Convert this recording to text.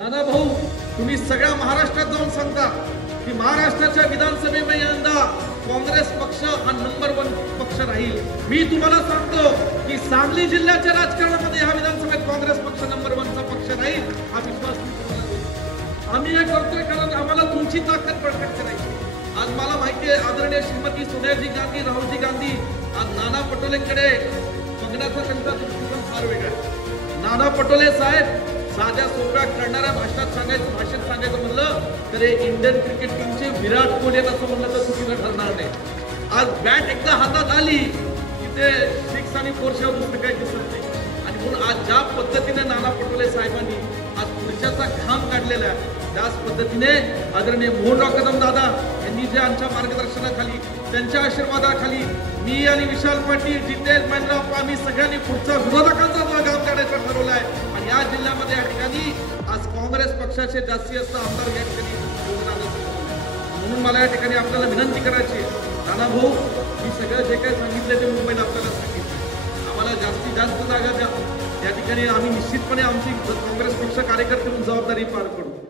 नाना भाऊ, तुम्ही सगळ्या महाराष्ट्रात जाऊन सांगता की महाराष्ट्राच्या विधानसभेमध्ये यंदा काँग्रेस पक्ष हा नंबर 1 पक्ष राहील। मी तुम्हाला सांगतो की सांगली जिल्ह्याच्या राजकारणामध्ये ह्या विधानसभेत काँग्रेस पक्ष नंबर 1 चा पक्ष राहील, हा विश्वास मी तुम्हाला देतो। आम्ही हे करतोय कारण आम्हाला तुमची ताकद प्रकट करायची। आज मला माहिती आहे आदरणीय श्रीमती सोनियाजी गांधी, राहुलजी गांधी आज नाना पटोलेंकडे बघण्याचा त्यांचा दृष्टिकोन फार वेगळा आहे। नाना पटोले साहेब साध्या सोप्या करणाऱ्या भाषण सांगायचं म्हणलं तर इंडियन क्रिकेट टीमचे विराट कोहली असं म्हणलं तर चुकीचं ठरणार नाही। आज बॅट एकदा हातात आली की ते 6 आणि 4 शिवाय दुसरं काही दिसत नाही। आणि म्हणून आज ज्या पद्धतीने नाना पटोले साहेबांनी आज पुढच्याचा घाम काढलेला आहे त्याच पद्धतीने आदरणीय मोहनराव कदम दादा यांनी जे आमच्या मार्गदर्शनाखाली त्यांच्या आशीर्वादाखाली मी आणि विशाल पाटील, जितेश महेंद्रप्पा आम्ही सगळ्यांनी पुढचा विरोधकांचा जो घाम काढायचा ठरवला आहे। आणि या जिल्ह्यामध्ये या ठिकाणी आज काँग्रेस पक्षाचे जास्तीत आमदार या ठिकाणी योगदान असतं। म्हणून मला या ठिकाणी आपल्याला विनंती करायची नाना भाऊ, मी सगळं जे काही सांगितलं ते मुंबईला आपल्याला सांगितलं, आम्हाला जास्तीत जास्त जागा द्या। या ठिकाणी आम्ही निश्चितपणे आमची काँग्रेस पक्ष कार्यकर्ते म्हणून जबाबदारी पार पडू।